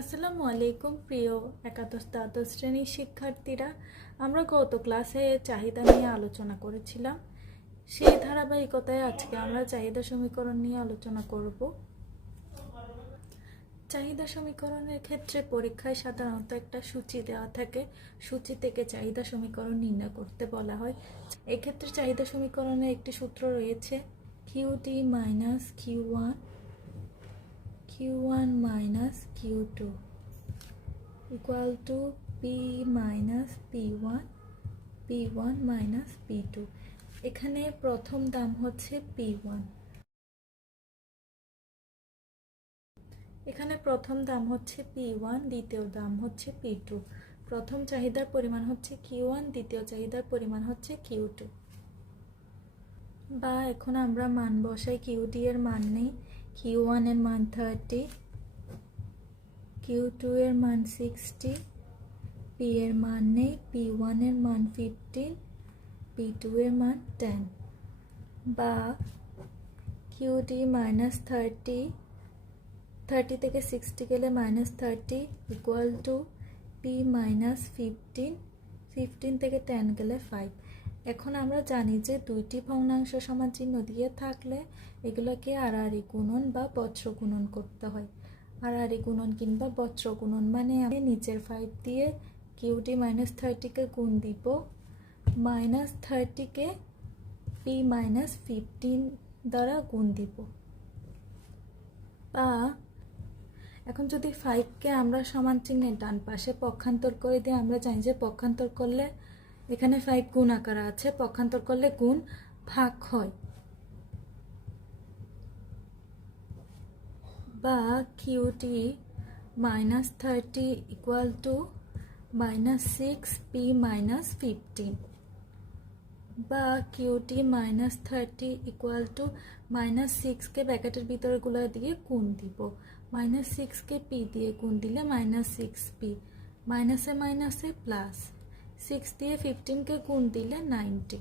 আসসালামু আলাইকুম, প্রিয় একাদশ দ্বাদশ শ্রেণির শিক্ষার্থীরা। আমরা গত ক্লাসে চাহিদা নিয়ে আলোচনা করেছিলাম। সেই ধারাবাহিকতায় আজকে আমরা চাহিদা সমীকরণ নিয়ে আলোচনা করব। চাহিদা সমীকরণের ক্ষেত্রে পরীক্ষায় সাধারণত একটা সূচি দেওয়া থাকে। সূচি থেকে চাহিদা সমীকরণ নির্ণয় করতে বলা হয়। এক্ষেত্রে চাহিদা সমীকরণের একটি সূত্র রয়েছে Q T minus Q one q1 minus q2 equal to p minus p1 p1 minus p2 এখানে প্রথম দাম হচ্ছে p1 এখানে প্রথম দাম হচ্ছে p1 দ্বিতীয় দাম হচ্ছে p2 প্রথম চাহিদার পরিমাণ হচ্ছে q1 দ্বিতীয় চাহিদার পরিমাণ হচ্ছে q2 বা এখন আমরা মান বসাই qt এর মান নেই। কিউ ওয়ানের মান থার্টি কিউ টু এর মান সিক্সটি পি এর মান নেই পি ওয়ানের মান ফিফটিন পি টু এর মান টেন বা Q D minus thirty thirty থেকে সিক্সটি গেলে minus thirty equal to P minus fifteen fifteen থেকে টেন গেলে ফাইভ এখন আমরা জানি যে দুইটি ভগ্নাংশ সমান চিহ্ন দিয়ে থাকলে এগুলোকে আড়াআড়ি গুণন বা বজ্র গুণন করতে হয়। আড়াআড়ি গুণন কিংবা বজ্র গুণন মানে আমি নিচের ফাইভ দিয়ে কিউটি মাইনাস থার্টিকে গুণ দিব। মাইনাস থার্টিকে পি মাইনাস ফিফটিন দ্বারা গুণ দিব। বা এখন যদি ফাইভকে আমরা সমান চিহ্নের ডান পাশে পক্ষান্তর করে দিয়ে আমরা জানি যে পক্ষান্তর করলে এখানে ফাইভ গুণ আকার আছে, পক্ষান্তর করলে গুণ ভাগ হয়। বা QT minus thirty equal to minus six P minus fifteen বা QT minus thirty equal to minus সিক্সকে ব্যাকেটের ভিতরেগুলো দিয়ে গুণ দিব। মাইনাস সিক্সকে পি দিয়ে গুণ দিলে মাইনাস সিক্স পি মাইনাসে মাইনাসে প্লাস সিক্স দিয়ে ফিফটিনকে গুণ দিলে নাইনটি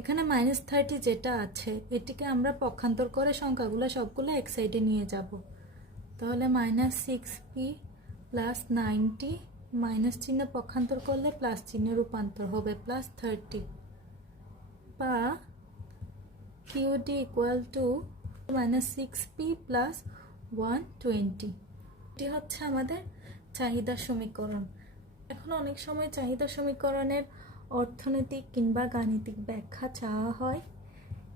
এখানে মাইনাস থার্টি যেটা আছে, এটিকে আমরা পক্ষান্তর করে সংখ্যাগুলো সবগুলো এক সাইডে নিয়ে যাব। তাহলে minus six P plus ninety minus চিহ্ন পক্ষান্তর করলে প্লাস চিহ্নে রূপান্তর হবে প্লাস থার্টি বা QD equal to minus six P plus one twenty এটি হচ্ছে আমাদের চাহিদা সমীকরণ। এখন অনেক সময় চাহিদা সমীকরণের অর্থনৈতিক কিংবা গাণিতিক ব্যাখ্যা চাওয়া হয়।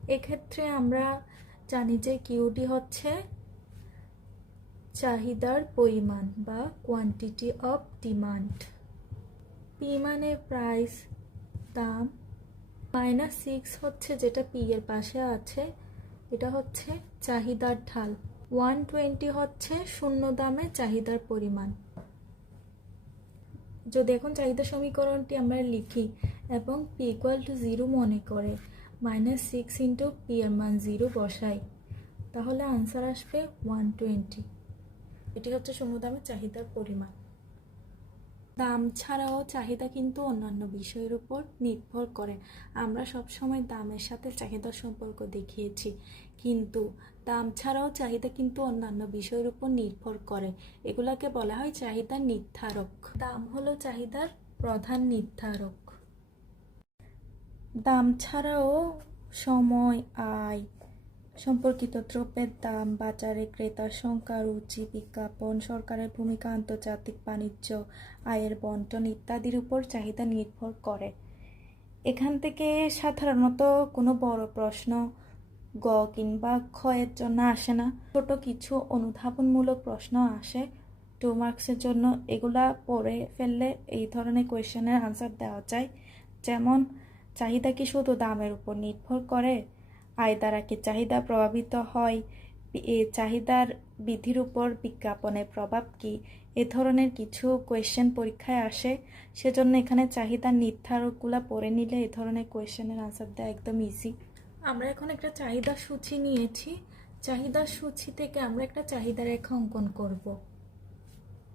এক্ষেত্রে আমরা জানি যে কিউডি হচ্ছে চাহিদার পরিমাণ বা কোয়ান্টিটি অফ ডিমান্ড পি মানে প্রাইস দাম মাইনাস সিক্স হচ্ছে যেটা পি এর পাশে আছে, এটা হচ্ছে চাহিদার ঢাল। ওয়ান টোয়েন্টি হচ্ছে শূন্য দামে চাহিদার পরিমাণ। যদি এখন চাহিদা সমীকরণটি আমরা লিখি এবং পি ইকুয়াল টু জিরো মনে করে মাইনাস সিক্স ইন্টু পি এর মান জিরো বসাই, তাহলে আনসার আসবে ওয়ান টোয়েন্টি এটি হচ্ছে শূন্য দামের চাহিদার পরিমাণ। দাম ছাড়াও চাহিদা কিন্তু অন্যান্য বিষয়ের উপর নির্ভর করে। আমরা সবসময় দামের সাথে চাহিদার সম্পর্ক দেখিয়েছি, কিন্তু দাম ছাড়াও চাহিদা কিন্তু অন্যান্য বিষয়ের উপর নির্ভর করে। এগুলাকে বলা হয় চাহিদা নির্ধারক। দাম হলো চাহিদার প্রধান নির্ধারক। দাম ছাড়াও সময়, আয়, সম্পর্কিত দ্রব্যের দাম, বাজারে ক্রেতার সংখ্যা রুচি, বিজ্ঞাপন, সরকারের ভূমিকা, আন্তর্জাতিক বাণিজ্য, আয়ের বন্টন ইত্যাদির উপর চাহিদা নির্ভর করে। এখান থেকে সাধারণত কোনো বড় প্রশ্ন গ কিংবা ক্ষয়ের জন্য আসে না। ছোট কিছু অনুধাবনমূলক প্রশ্ন আসে। টু মার্কসের জন্য এগুলা পড়ে ফেললে এই ধরনের কোয়েশ্চেনের আনসার দেওয়া যায়। যেমন, চাহিদা কি শুধু দামের উপর নির্ভর করে? আয় দ্বারা কি চাহিদা প্রভাবিত হয়? এ চাহিদার বৃদ্ধির উপর বিজ্ঞাপনের প্রভাব কি? এ ধরনের কিছু কোয়েশ্চেন পরীক্ষায় আসে। সেজন্য এখানে চাহিদা নির্ধারকগুলো পড়ে নিলে এ ধরনের কোয়েশ্চেনের আনসার দেওয়া একদম ইজি আমরা এখন একটা চাহিদা সূচি নিয়েছি। চাহিদা সূচি থেকে আমরা একটা চাহিদা রেখা অঙ্কন করব।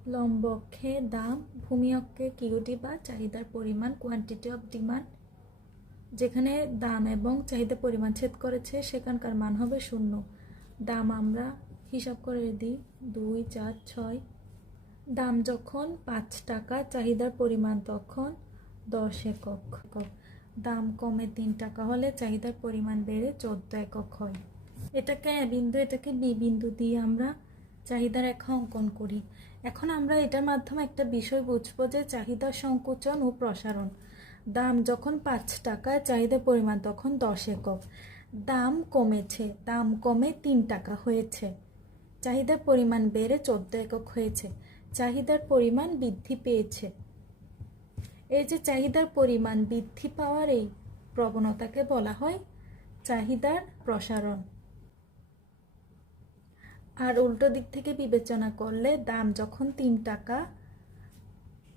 লম্ব অক্ষে দাম, ভূমি অক্ষে কিউটি বা চাহিদার পরিমাণ কোয়ান্টিটি অফ ডিমান্ড যেখানে দাম এবং চাহিদা পরিমাণ ছেদ করেছে, সেখানকার মান হবে শূন্য। দাম আমরা হিসাব করে দিই। দুই, চার, ছয়। দাম যখন পাঁচ টাকা, চাহিদার পরিমাণ তখন দশ একক। দাম কমে তিন টাকা হলে চাহিদার পরিমাণ বেড়ে চোদ্দ একক হয়। এটাকে বিন্দু, এটাকে বি বিন্দু দিয়ে আমরা চাহিদার রেখা অঙ্কন করি। এখন আমরা এটার মাধ্যমে একটা বিষয় বুঝব যে চাহিদা সংকোচন ও প্রসারণ। দাম যখন পাঁচ টাকা চাহিদার পরিমাণ তখন দশ একক। দাম কমেছে, দাম কমে তিন টাকা হয়েছে। চাহিদার পরিমাণ বেড়ে চোদ্দ একক হয়েছে। চাহিদার পরিমাণ বৃদ্ধি পেয়েছে। এই যে চাহিদার পরিমাণ বৃদ্ধি পাওয়ার এই প্রবণতাকে বলা হয় চাহিদার প্রসারণ। আর উল্টো দিক থেকে বিবেচনা করলে দাম যখন তিন টাকা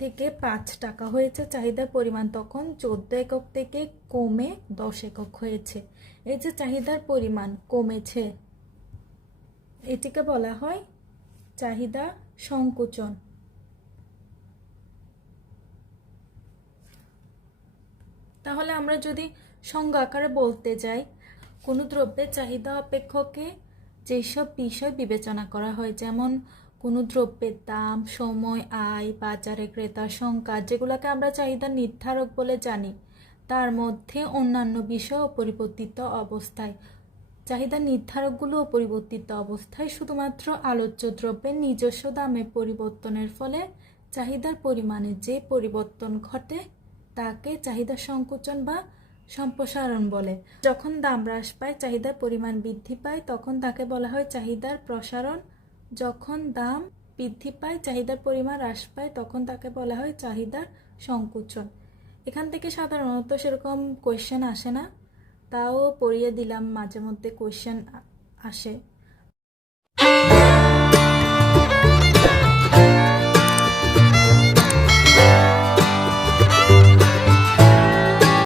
থেকে পাঁচ টাকা হয়েছে, চাহিদার পরিমাণ তখন চোদ্দ একক থেকে কমে দশ একক হয়েছে। এই যে চাহিদার পরিমাণ কমেছে, এটিকে বলা হয় চাহিদা সংকোচন। তাহলে আমরা যদি সংজ্ঞা আকারে বলতে যাই, কোনো দ্রব্যের চাহিদা অপেক্ষকে যেসব বিষয় বিবেচনা করা হয়, যেমন কোনো দ্রব্যের দাম, সময়, আয়, বাজারে ক্রেতার সংখ্যা, যেগুলোকে আমরা চাহিদা নির্ধারক বলে জানি, তার মধ্যে অন্যান্য বিষয় অপরিবর্তিত অবস্থায়, চাহিদা নির্ধারকগুলো অপরিবর্তিত অবস্থায় শুধুমাত্র আলোচ্য দ্রব্যের নিজস্ব দামে পরিবর্তনের ফলে চাহিদার পরিমাণে যে পরিবর্তন ঘটে তাকে চাহিদা সংকোচন বা সম্প্রসারণ বলে। যখন দাম হ্রাস পায়, চাহিদার পরিমাণ বৃদ্ধি পায়, তখন তাকে বলা হয় চাহিদার প্রসারণ। যখন দাম বৃদ্ধি পায়, চাহিদার পরিমাণ হ্রাস পায়, তখন তাকে বলা হয় চাহিদার সংকোচন। এখান থেকে সাধারণত সেরকম কোয়েশ্চেন আসে না। তাও পড়িয়ে দিলাম, মাঝে মধ্যে কোয়েশ্চেন আসে।